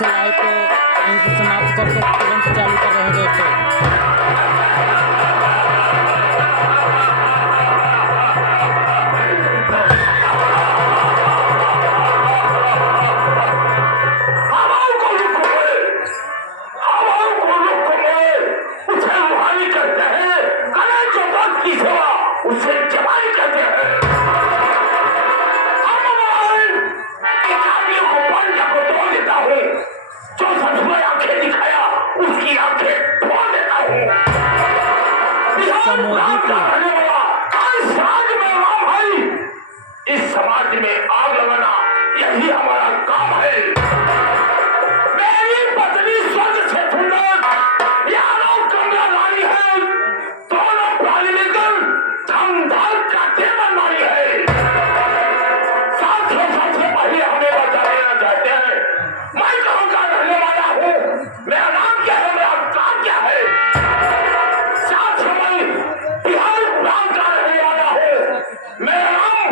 से लाइव को यहीं से समाप्त करके तुरंत चालू कर रहे हैं दोस्तों। उसे जवान कहते हैं। को पंजा को तोड़ देता हूँ, जो ससुर आंखें दिखाया उसकी आंखें तोड़ देता हूँ। भाई इस समाज में आग लगाना यही हमारा काम है। मेरी पत्नी स्वर्ग से सुंदर यारों कमला रानी है, दोनों प्राणी मिलकर धमधाम करते बनवाई है। सबसे पहले हमें बता देना चाहते हैं, मैं कहाँ का रहने वाला हूँ, मेरा नाम क्या है, मेरा काम क्या है। साथ ही मैं बिहार प्रांत का रहने वाला हूँ, मेरा नाम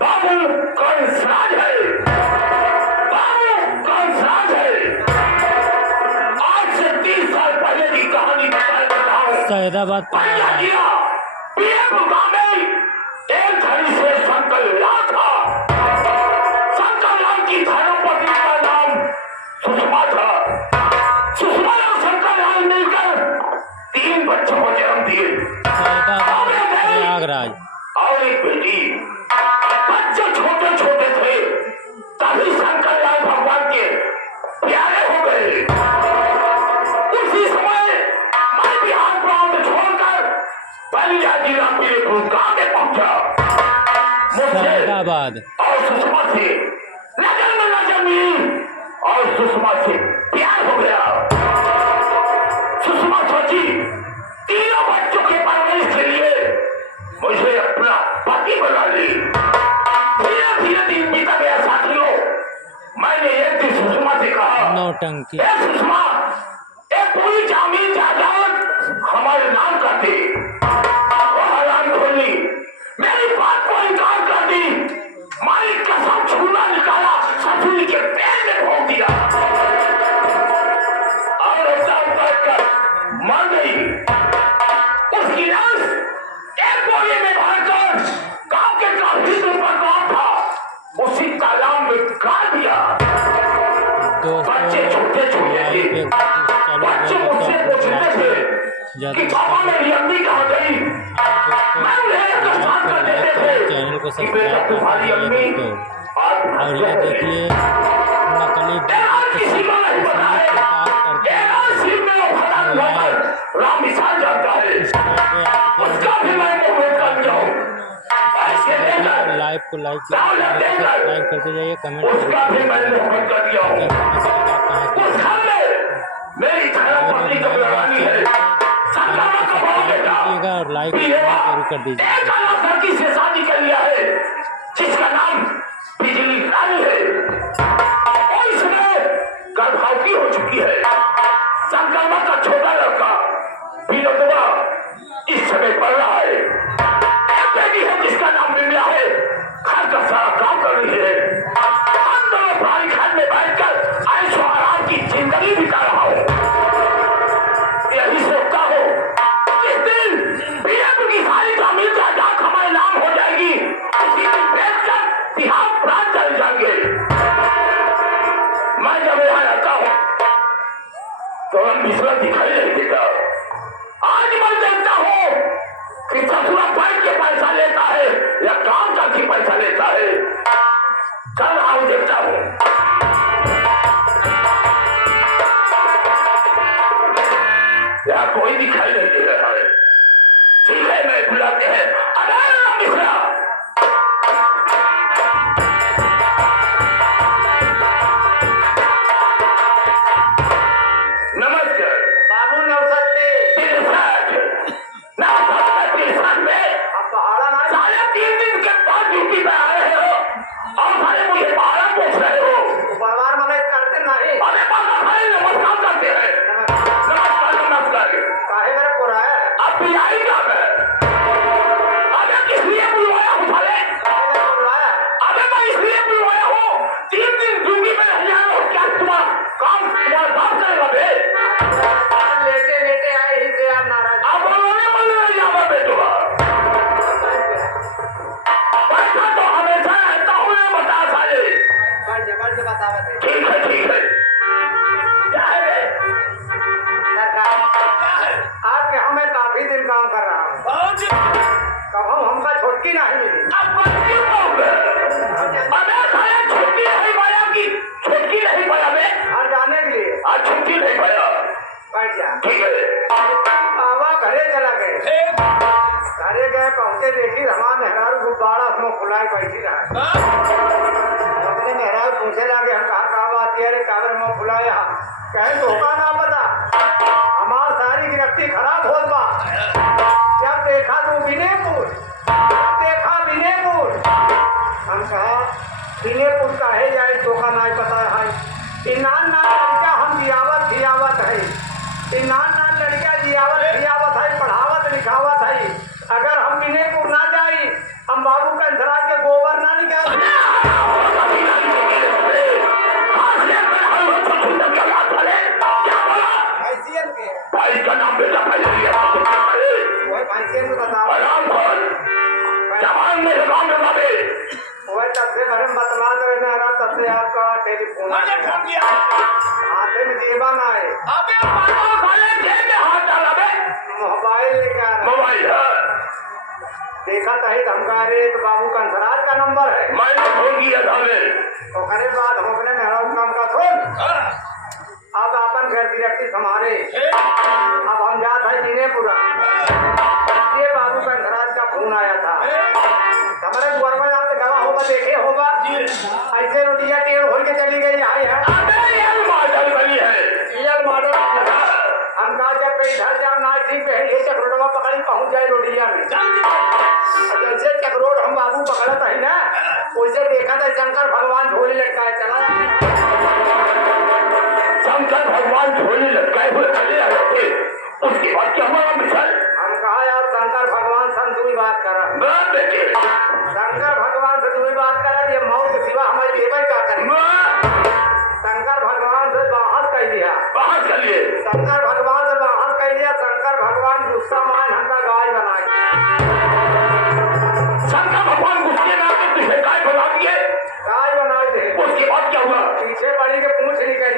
बाबू कंसराज है। बाबू कंसराज है। आज से 30 साल पहले की कहानी बताया देता हूँ। सैदाबाद एक धनी से शंकर लाल था। शंकर लाल की धर्मपत्नी का नाम सुषमा था। सुषमा और शंकर लाल मिलकर 3 बच्चों को जन्म दिए। प्रयागराज और एक बेटी। बच्चे छोटे छोटे थे तभी शंकर लाल भगवान के प्यारे हो गए। उसी समय मैं बिहार प्रांत छोड़कर बलिया जिला पीरपुर गांव में पहुंचा। सैदाबाद और सुषमा से नजर में नजर मिली और सुषमा से प्यार हो गया। सुषमा सोची 3 बच्चों के परवरिश के लिए मुझे अपना पति बना ली। धीरे धीरे दिन बीता गया साथियों। मैंने एक दिन सुषमा से कहा, नौटंकी सुषमा, एक पूरी जमीन जायदाद हमारे नाम कर दे। मेरी बात को इनकार कर दी। मालिक कसम छूना निकाला, ससुर के पैर में भोग दिया और मर गई। उसकी लाश एक बोरे में भरकर गांव के काफी दूर पर गांव था, उसी तालाब में गाड़ दिया। बच्चे छोटे छोटे थे। बच्चे मुझसे पूछते थे कि पापा मेरी अम्मी कहाँ गई। मैं उन्हें चैनल को सब्सक्राइब कर दीजिए दोस्तों। और ये देखिए नकली लाइव को लाइक सब्सक्राइब करते जाइए, कमेंट कीजिएगा और लाइक जरूर कर दीजिए। से शादी कर लिया है जिसका नाम बिजली रानी है और इसमें गर्भवती हो चुकी है। संक्रमा का छोटा लड़का विनोदवा इस समय पढ़ रहा है। एक बेटी है जिसका नाम बिमला है, घर का सारा काम कर रही है। हम दोनों भाई घर में बैठकर ऐशो आराम की जिंदगी बिता रहा हूँ। यही सोचता हूँ जिस दिन बीएम की सारी जमीन जायदाद हमारे नाम हो जाएगी, उसी दिन बेचकर बिहार प्रांत चले जाएंगे। मैं जब यहाँ आता हूँ तो हम मिश्रा दिखाई नहीं देता। आज मैं देखता हूँ कि ससुरा बैठ के पैसा लेता है या काम करके पैसा लेता है। कल आओ देखता हूँ। यहाँ कोई दिखाई नहीं दे रहा है। ठीक है, मैं बुलाते हैं। अरे मिश्रा, नमस्कार बाबू। नौसते साढ़े 3 दिन के बाद ड्यूटी पे आए हो और सारे मुझे पहाड़ा पूछ रहे हो। परिवार मने करते नहीं। अरे बाबा भाई नमस्कार करते हैं। नमस्कार नमस्कार। काहे मेरे को रहा है? अब भी आएगा मैं। अबे किस लिए बुलवाया हूँ साले? अबे मैं इसलिए बुलवाया हूँ 3 दिन ड्यूटी पे रह जाए हो। क्या तुम्हारा काम मुंह फुलाए बैठी रहा अपने मेहराज पूछे लागे हम कहा बात है काबर मुंह फुलाया कहे धोखा ना बता हमार सारी गिरफ्ती खराब हो बा जब देखा तू विनयपुर देखा विनयपुर हम कहा विनयपुर काहे जाए धोखा ना पता है नान नान लड़का हम जियावत है नान नान लड़का जियावत है पढ़ावत लिखावत है अगर हम विनयपुर ना जाई हम बाबू कंसरा के गोबर ना निकाल भाई का नाम बेटा पहले लिया जवान में लगाम लगा दे वह तब से घर में बतला तो मेरा तब से आपका टेलीफोन हाथे में जेबा ना है अबे पागल साले जेब में हाथ डाला बे मोबाइल लेकर मोबाइल है देखा था ही धमका रहे तो बाबू कंसराज का नंबर है मैंने फोन किया था तो करे बाद हम अपने मेहराज नाम का फोन अब अपन घर गिरफ्ती संभाले अब हम जात है विनयपुरा ये बाबू कंसराज का फोन आया था हमारे द्वार में आप गवा होगा देखे होगा ऐसे रोटियां टेढ़ हो के चली गई आई है मॉडल बनी है ये मॉडल हम कहा जब पे इधर जाम ना ठीक है ये चक्रोटवा पकड़ी पहुंच जाए रोटिया में जैसे चक्रोट हम बाबू पकड़त है ना वैसे देखा था शंकर भगवान झोली लटकाए चला शंकर भगवान झोली लटकाए हुए चले आ रहे थे उसके बाद क्या हुआ मिसाल हम कहा यार शंकर भगवान से दूरी बात कर शंकर भगवान से दूरी बात कर ये मौत के सिवा हमारे देवर क्या करें शंकर भगवान से बाहर कर दिया बाहर कर लिए शंकर भगवान से बाहर कर दिया शंकर भगवान गुस्सा मान हमका गाय बनाए शंकर भगवान गुस्से में आके तुझे गाय बना दिए गाय बनाए थे उसके बाद क्या हुआ पीछे बड़ी के पूंछ निकल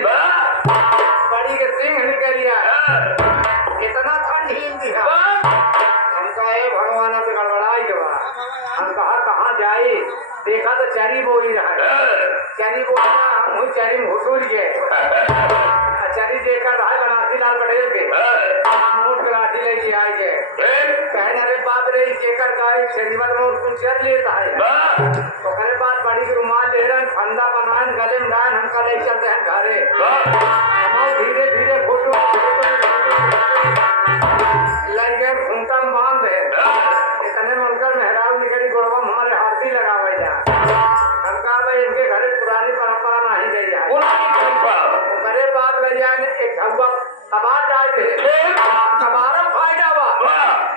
बड़ी के सिंह निकल गया इतना ठंड हिल दिया हम कहे भगवान अब गड़बड़ाई के बाद हम कहा जाए देखा तो चरी बोई रहा चरी बोई हम हुई चरी में घुसूर गए चरी देखकर रहा बनासी लाल पटेल के मोट कराठी लेके आए गए कहने अरे बाप रे केकर गाय शनिवार में कुछ चल लेता है तो करे बात बड़ी रुमाल ले रहे फंदा बनाए गले में डाल हमका ले चलते हैं घरे हम धीरे धीरे फोटो लग गए घूमता बांध दे इतने में उनका मेहराब निकली गोड़वा हमारे हाथी लगावे जा हम कहा भाई इनके घरे पुरानी परंपरा नहीं गई है करे बात ले जाए एक झुआ कबार डाल दे कबार फायदा हुआ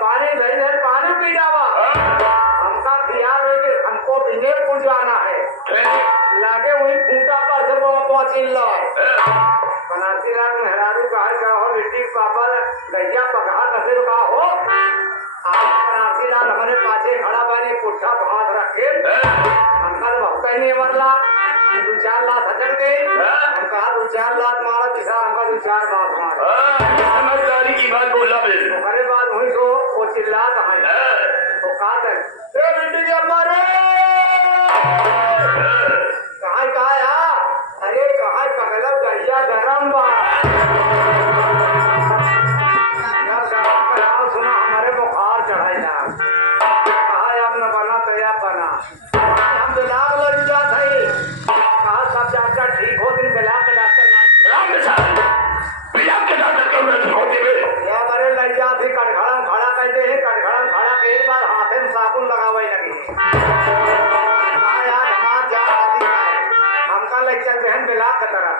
पानी नहीं दे पानी पी डावा हमका ख्याल है कि हमको विनयपुर जाना है लागे वही खूंटा पर से पहुंची लो बनारसी लाल मेहरारू कहा हो बेटी पापा गैया पकड़ा कसे का हो बनारसी लाल हमारे पाछे खड़ा बानी पुट्ठा भात रखे हमका भक्ता ही नहीं मरला 2-4 लात हटक गई हम कहा 2-4 लात मारा तीसरा हमका 2-4 बात मारा समझदारी की बात बोला अरे बात हुई तो वो चिल्लात है तो कहा बेटी जी अम्मा रे कहा अरे कहा पकड़ो गैया गरम बा सुना हमारे बुखार चढ़ाया कहा आपने बना तो या बना हम बिलाग लग जात है कहा सब डॉक्टर ठीक हो दिन बिलाग के डॉक्टर या हमारे लैया थी कटघड़ा खड़ा कहते हैं कटघड़ा खड़ा के एक बार हाथे में साबुन लगावे लगी हमका लग चलते हैं बिलाग की तरफ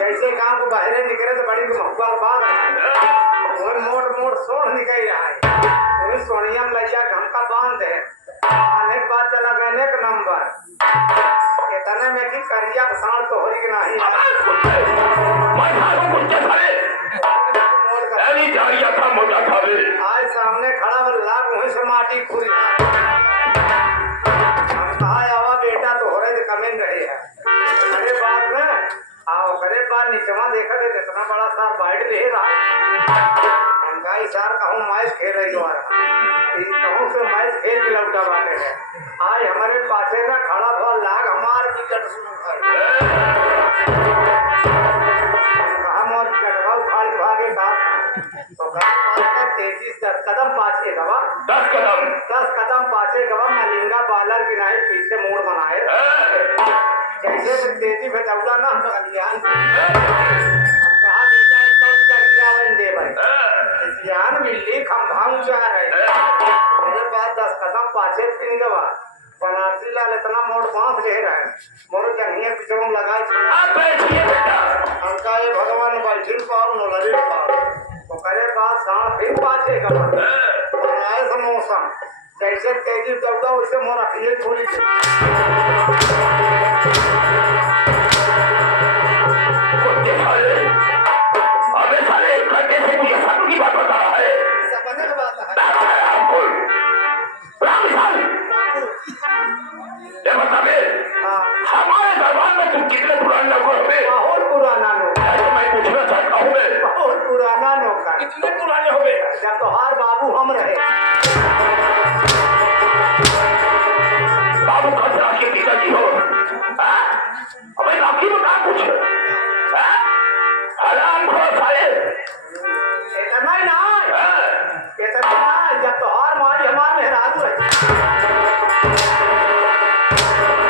जैसे गाँव को बाहर निकले तो बड़ी महुआ बाग मोट मोट सोढ़ निकल रहा है सोनिया में लैया हमका बांध है आने के बाद चला गए एक नंबर इतने में कि करिया साल तो हो नहीं आज सामने खड़ा लाग वहीं से माटी खुल हम कहा बेटा तो हो रहे कमेंट रहे हैं अरे बात में आओ करे बात नीचवा देखा थे इतना बड़ा सार बाइट दे रहा हमका सार कहूँ मैच खेल रही द्वारा कहूँ से मैच खेल के लौटा बाटे है आज हमारे पासे ना खड़ा हुआ लाग हमार विकेट शुरू हम और विकेटवा उखाड़ भागे का तो तेजी से 10 कदम पाछे दवा 10 कदम 10 कदम पाछे गवा मलिंगा बालर की नहीं पीछे मोड़ बनाए जैसे से तेजी में दौड़ा ना हम कल्याण हम कहा बेटा कब तक जावन दे भाई ज्ञान मिली खमधाम जा रहे मेरे पास 10 कदम पाछे पिन गवा बनारसी लाल इतना मोड़ बांध ले रहा है मोर जंगिया पीछे में लगाए अब बैठिए बेटा हमका ये भगवान बैठिन पाओ नोलरी पाओ तो करे बात साण फिर पाछे गवा बनाए समोसा जैसे तेजी दौड़ा वैसे मोर अखिए खोली कुत्ते साले अबे साले घंटे से मुझे सब की बात बता रहा है सपने की बात है राम साल ये बतावे हाँ हमारे दरबार में तुम कितने पुराने नौकर हो गए बहुत पुराना नौकर मैं पूछना चाहता हूँ मैं बहुत पुराना नौकर कितने पुराने हो गए जब तो हर बाबू हम रहे बाबू खतरा के पिताजी हो अबे बाकी बता कुछ हराम खोर साले इतना ही ना इतना ना जब तो हर मारी हमारे मेहरारू है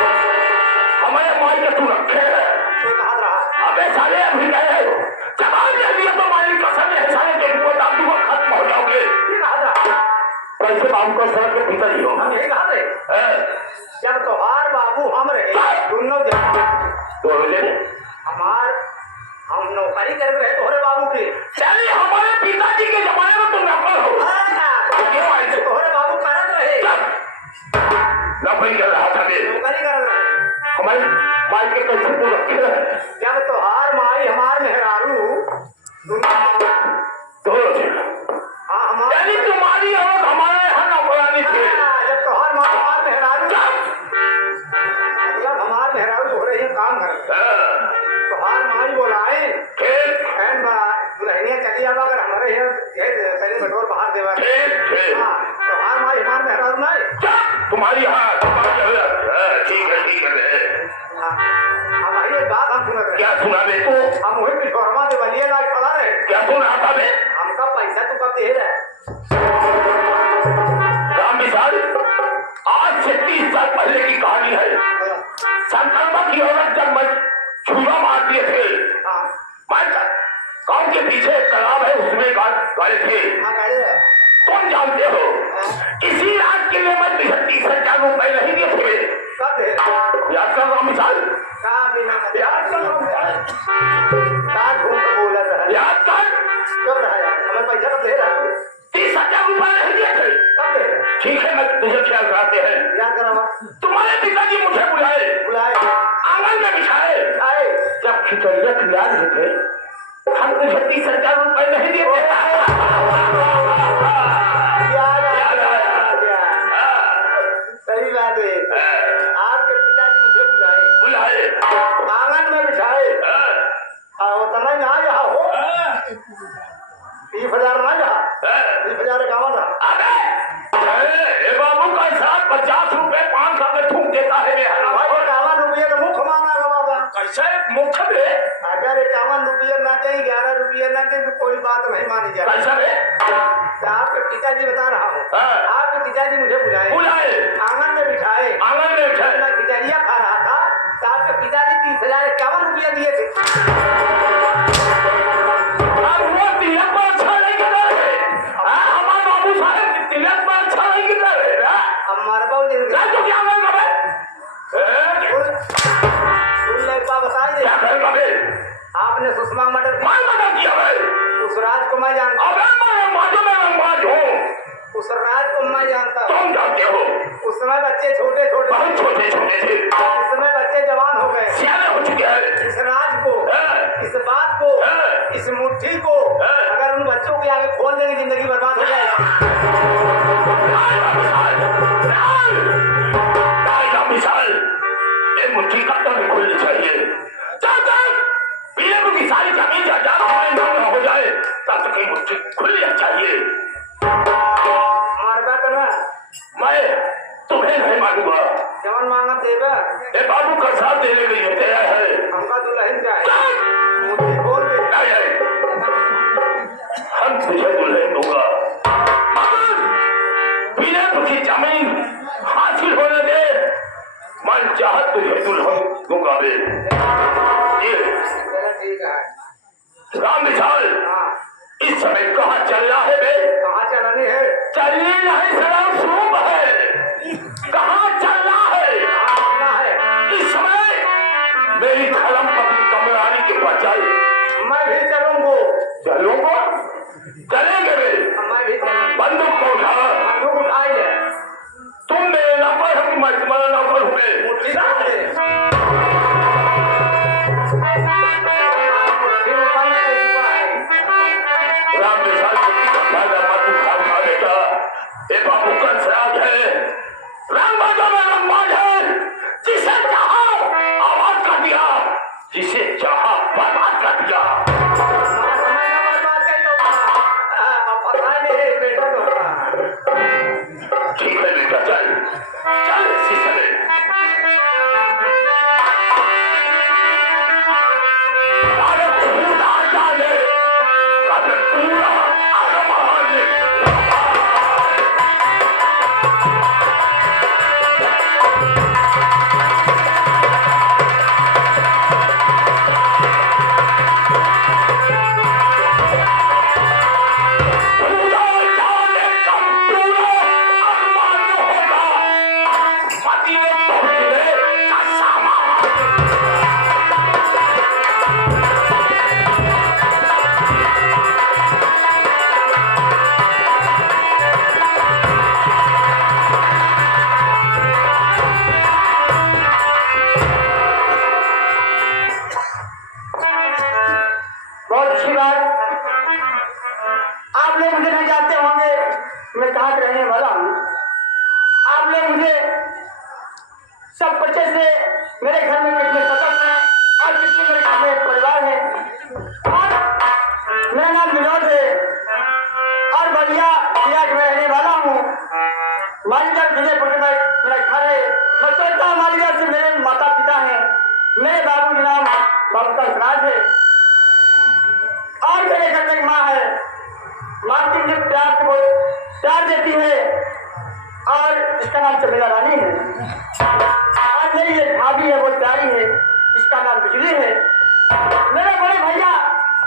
हमारे माई के तू रखे है ये कहा रहा अबे साले अभी गए जवाब दे दिया तो मारी कसम है साले के मुंह दाम दूंगा खत्म हो जाओगे ये कहा रहा कैसे बाबू को सर के पिताजी हो हम यही कहा रहे जब तो हर बाबू हम रहे दोनों तो हमार हम नौकरी कर रहे तोहरे बाबू के चलिए हमारे पिताजी के जमाने में तुम नौकर हो तोहरे बाबू करत रहे नौकरी कर रहा था मैं नौकरी कर रहे हमारे माई के कैसे तू रखे जब तो हर माई हमार मेहरारू तो हाँ हमारे यानी तुम्हारी और हमारे यहाँ नौकरानी थे जब तो हर माई हमार मेहरारू मतलब हमार मेहरारू हो रही काम कर तो हर माई बोलाए एंड दुल्हनिया चली अब अगर हमारे ये सही बटोर बाहर देवा हाँ तो हर माई हमार मेहरारू नहीं तुम्हारी हाँ ठीक है हम आई एक बात हम सुनत रहे क्या सुना बे तू हम वही पिछोरवा दे बलिए लायक खड़ा रहे क्या सुन रहा था बे हमका पैसा तो कब दे रहे राम विशाल आज से 30 साल पहले की कहानी है संकल्प की औरत जब मैं छुरा मार दिए थे हाँ मैं गांव के पीछे एक तालाब है उसमें गए थे हाँ गाड़ी रहे तुम जानते हो इसी रात के लिए मैं 30,000 रुपए नहीं दिए थे कब दे रहे याद कर राम विशाल कहाँ बिना याद कर राम विशाल कहाँ घूम के बोला था याद कर कब रहा यार हमें पैसा कब दे रहा 30,000 रुपए नहीं दिए थे कब दे रहे ठीक है मैं तुझे ख्याल कराते हैं याद करा तुम्हारे पिताजी मुझे बुलाए आंगन में बिछाए आए जब खिचड़िया खिला रहे थे हम तुझे 30,000 रुपए नहीं दिए सही बात है आपके पिताजी मुझे बुलाए आंगन में बिठाए उतना ना यहाँ हो 30,000 ना यहाँ 30,000 कहाँ था अबे बाबू का साथ 50 रुपए 5 का थूक देता है भाई 51 रुपये का मुख मांगा गवा कैसे मुख दे अगर 51 रुपये ना दे 11 रुपये ना दे तो कोई बात नहीं मानी जाए कैसा रे आपके पिताजी बता रहा हूँ आपके पिताजी मुझे बुलाए आंगन में बिठाए मैं खिचड़िया खा रहा था तो आपके पिताजी 30,051 रुपया दिए थे अब वो तिलक पर अच्छा नहीं गिर रहे हमारे बाबू साहब तिलक पर अच्छा नहीं गिर रहे हमारे बाबू तो क्या करेगा बताइए क्या करेगा आपने सुषमा मटर किया उस राज को मैं जानता हूँ उस राज को मैं जानता हूँ तुम जानते हो उस समय बच्चे छोटे बहुत छोटे छोटे थे इस समय बच्चे जवान हो गए सियाने हो चुके हैं इस राज को इस बात को इस मुट्ठी को अगर उन बच्चों के आगे खोल देंगे जिंदगी बर्बाद हो जाएगी विशाल ये मुट्ठी कब तक खोलनी चाहिए जब तक पीएम की सारी जमीन जायदाद हो जाए तब तक ये मुट्ठी खुलनी चाहिए मारबा तो ना मैं तुम्हें नहीं मानूंगा जवान मांगा देगा ये बाबू का साथ देने के लिए तैयार है हमका दुल्हन चाहे मुझे बोल दे हम तुझे दुल्हन दूंगा जन्म की जमीन हासिल होने दे, मन चाहत तुझे दुल्हन दूंगा बे। ये चलो ठीक है। राम विशाल, हाँ, इस समय कहाँ चल रहा है बे? कहाँ चलनी है? चलनी नहीं सलाम सूप है। कहाँ चल रहा है? कहाँ चलना है? इस समय मेरी धर्म पत्नी कमरानी के पास चल। मैं भी चलूंगा। चलूंगा? चलेंगे बे। मैं भी चलूंगा। बंदूक को उठा। बंदूक उठाइए। तुम मेरे नौकर हो कि मैं तुम्हारा नौकर हूँ बे? मुट्ठी बांध दे। मुट्ठी में बंद नहीं हुआ है। राम विशाल मुट्ठी का फायदा मत उठा बेटा। ये बाबू का श्राद्ध है। रंगबाजों में रंगबाज है। जिसे चाहा आवाज कर दिया, जिसे चाहा बर्बाद कर दिया। मैं समझना बर्बाद कर दूंगा। अब पता नहीं बेटा दूंगा। ठीक है बेटा, चल चल इसी समय। अरे पूरा जाने कभी पूरा आसमान पूरा जाने कब पूरा आसमान होगा। मदीने पहुंचने का सामान। बहुत अच्छी बात। आप लोग मुझे नहीं जानते होंगे मैं कहाँ का रहने वाला हूँ। आप लोग मुझे सब बच्चे से मेरे घर में कितने सदस्य हैं और कितने मेरे घर में परिवार है। और मेरा नाम विनोद है और बढ़िया जिला में रहने वाला हूँ। मालीगढ़ विजयपुर में मेरा घर है। मैं सोचता हूँ मालीगढ़ से मेरे माता पिता हैं। मेरे बाबू के नाम बाबू का श्राद्ध है और मेरे घर में एक माँ है। माँ की मुझे प्यार से बहुत प्यार देती है और इसका नाम चमेला रानी है। और मेरी एक भाभी है, बहुत प्यारी है, इसका नाम बिजली है। मेरे बड़े भैया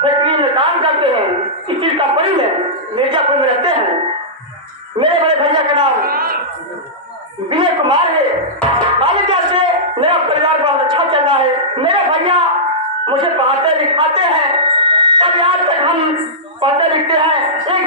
फैक्ट्री में काम करते हैं, स्टील कंपनी में मिर्जापुर में रहते हैं। मेरे बड़े भैया का नाम विजय कुमार है। मालीगढ़ से मेरा परिवार बहुत अच्छा चल रहा है। मेरे भैया मुझे पढ़ाते लिखाते हैं। तब आज तक हम पढ़ते लिखते हैं। एक